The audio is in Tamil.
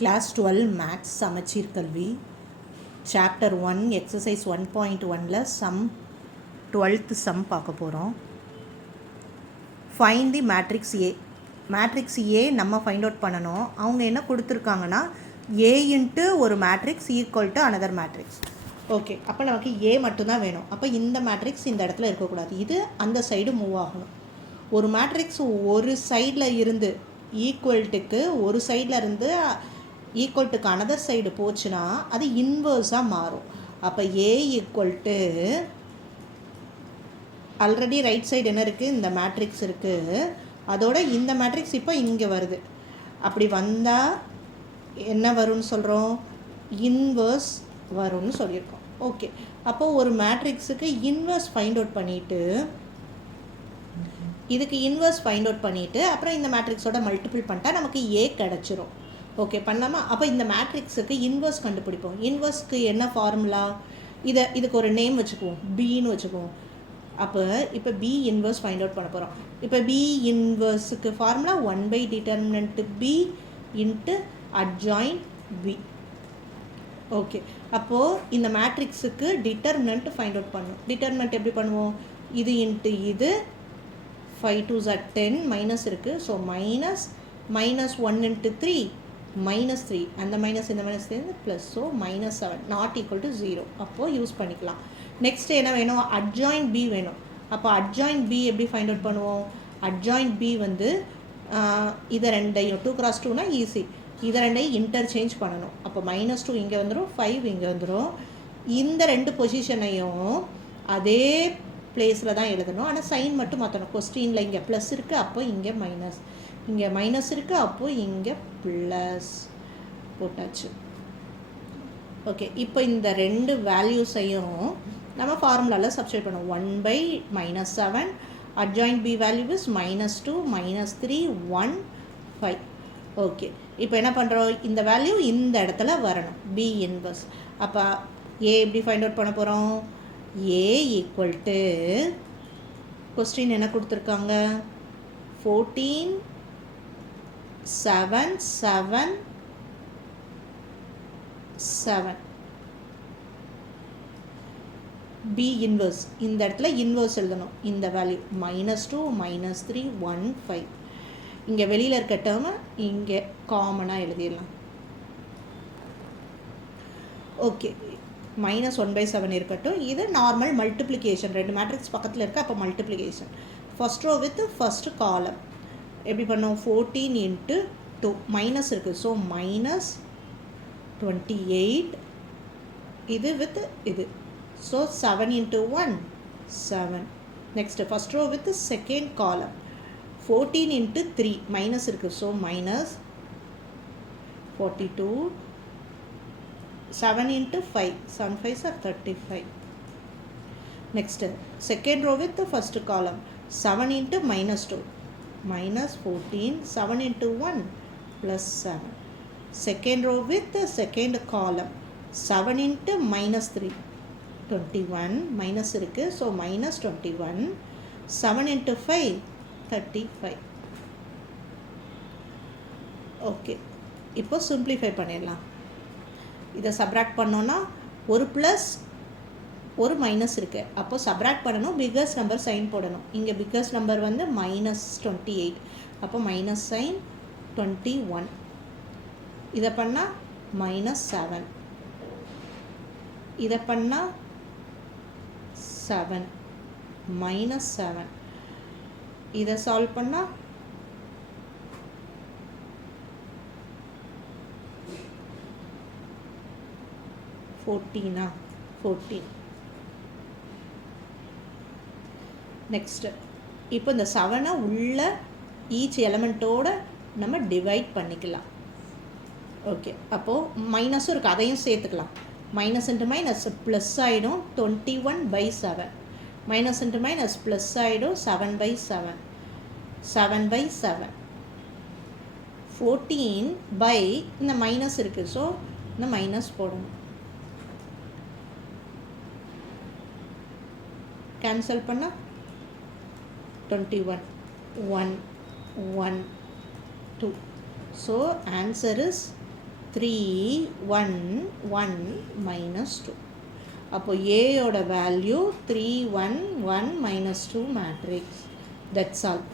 Class 12 maths Samacheer Kalvi chapter 1 exercise 1.1ல் சம் 12th சம் பார்க்க போகிறோம். Find the matrix A. Matrix A நம்ம ஃபைண்ட் அவுட் பண்ணணும். அவங்க என்ன கொடுத்துருக்காங்கன்னா ஏ இன்ட்டு ஒரு matrix equal to another matrix. Okay, அப்போ நமக்கு ஏ மட்டும்தான் வேணும். அப்போ இந்த மேட்ரிக்ஸ் இந்த இடத்துல இருக்கக்கூடாது, இது அந்த சைடு மூவ் ஆகணும். ஒரு மேட்ரிக்ஸ் ஒரு சைடில் இருந்து ஈக்குவல்ட்டுக்கு ஒரு சைடில் இருந்து ஈக்குவல்ட்டுக்கு அனதர் சைடு போச்சுன்னா அது இன்வர்ஸாக மாறும். அப்போ A equal to already right side என்ன இருக்குது, இந்த மேட்ரிக்ஸ் இருக்குது, அதோட இந்த மேட்ரிக்ஸ் இப்போ இங்கே வருது. அப்படி வந்தால் என்ன வரும்னு சொல்கிறோம், இன்வர்ஸ் வரும்னு சொல்லியிருக்கோம். ஓகே, அப்போது ஒரு மேட்ரிக்ஸுக்கு இன்வர்ஸ் ஃபைண்ட் அவுட் பண்ணிவிட்டு இதுக்கு இன்வர்ஸ் ஃபைண்ட் அவுட் பண்ணிவிட்டு அப்புறம் இந்த மேட்ரிக்ஸோட மல்டிபிள் பண்ணிட்டா நமக்கு ஏ கிடச்சிரும். ஓகே, பண்ணலாமா? அப்போ இந்த மேட்ரிக்ஸுக்கு இன்வர்ஸ் கண்டுபிடிப்போம். இன்வர்ஸ்க்கு என்ன ஃபார்முலா, இதுக்கு ஒரு நேம் வச்சுக்குவோம், பின்னு வச்சுக்குவோம். அப்போ இப்போ பி இன்வர்ஸ் ஃபைண்ட் அவுட் பண்ண போகிறோம். இப்போ பி இன்வர்ஸுக்கு formula 1/det B into adjoint B. Okay, அப்போது இந்த மேட்ரிக்ஸுக்கு டிட்டர்மினன்ட் ஃபைண்ட் அவுட் பண்ணணும். டிட்டர்மினன்ட் எப்படி பண்ணுவோம், இது இன்ட்டு இது 5 2s are 10 மைனஸ் இருக்குது. ஸோ மைனஸ் 1 into 3 -3, அந்த மைனஸ் இந்த மைனஸ் சேர்ந்து plus. So -7 not equal to 0. அப்போது யூஸ் பண்ணிக்கலாம். நெக்ஸ்ட் என்ன வேணும், அட்ஜாயின்ட் பி வேணும். அப்போ அட்ஜாயின்ட் பி எப்படி ஃபைண்ட் அவுட் பண்ணுவோம், அட்ஜாயின்ட் பி வந்து இதை ரெண்டையும் 2 x 2னா ஈஸி, இதை ரெண்டையும் இன்டர்சேஞ்ச் பண்ணணும். அப்போ -2 இங்கே வந்துடும், 5 இங்கே வந்துடும். இந்த ரெண்டு பொசிஷனையும் அதே பிளேஸில் தான் எழுதணும், ஆனால் சைன் மட்டும் மாற்றணும். கொஸ்டினில் இங்கே ப்ளஸ் இருக்குது, அப்போ இங்கே மைனஸ், இங்கே மைனஸ் இருக்குது, அப்போது இங்கே ப்ளஸ் போட்டாச்சு. ஓகே, இப்போ இந்த ரெண்டு வேல்யூஸையும் நம்ம ஃபார்முலாவில் சப்ஸ்டிட்யூட் பண்ணுவோம். 1/-7, adjoint B value is -2 -3 1 5. Okay, இப்போ என்ன பண்ணுறோம், இந்த வேல்யூ இந்த இடத்துல வரணும், பி இன்வர்ஸ். அப்போ ஏ எப்படி ஃபைண்ட் அவுட் பண்ண போகிறோம், ஏ ஈக்குவல் டு கொஸ்டின் என்ன கொடுத்துருக்காங்க, 14 7 7 7. பி இன்வர்ஸ் இந்த இடத்துல இன்வர்ஸ் எழுதணும். இந்த வேல்யூ -2 -3 1 5. இங்கே வெளியில் இருக்க டேர்மை இங்கே காமனாக எழுதிடலாம். ஓகே, -1/7 இருக்கட்டும். இது நார்மல் மல்டிப்ளிகேஷன், ரெண்டு மேட்ரிக்ஸ் பக்கத்தில் இருக்குது, அப்போ multiplication. First row with first column எப்படி பண்ணோம், 14 into 2 மைனஸ் இருக்குது, ஸோ -28. இது வித் இது, so 7 into 1 7. Next first row with second column 14 into 3 minus இருக்குது, so -42. 7 into 5 7 5s are 35. Next second row with the first column 7 into -2 -14. 7 into 1 +7. Second row with the second column 7 into -3 21 minus இருக்கு, so -21. 7 into 5 35. ஓகே, இப்போ சிம்பிளிஃபை பண்ணிடலாம். இதை சப்ராக்ட் பண்ணோன்னா ஒரு ப்ளஸ் ஒரு மைனஸ் இருக்குது, அப்போது சப்ராக்ட் பண்ணணும், பிக்கஸ்ட் நம்பர் சைன் போடணும். இங்கே பிக்கஸ்ட் நம்பர் வந்து -28, அப்போ மைனஸ் சைன் 21. இதை பண்ணால் -7, இதை பண்ணால் 7 -7. இதை சால்வ் பண்ணால் -14. நெக்ஸ்ட்டு இப்போ இந்த 7 உள்ள ஈச் எலமெண்ட்டோடு நம்ம டிவைட் பண்ணிக்கலாம். ஓகே, அப்போது மைனஸும் இருக்குது, அதையும் சேர்த்துக்கலாம். மைனஸ் இன்ட்டு மைனஸ் ப்ளஸ் ஆகிடும், 21/7. மைனஸ் இன்ட்டு மைனஸ் ப்ளஸ் ஆகிடும், 7/7. 7/7. 14 இந்த மைனஸ் இருக்குது, ஸோ இந்த மைனஸ் போடணும். கேன்சல் பண்ணால் 21 1 1 2. So answer is 3 1 1 minus 2. அப்போ ஏயோட value 3 1 1 minus 2 matrix. That's all.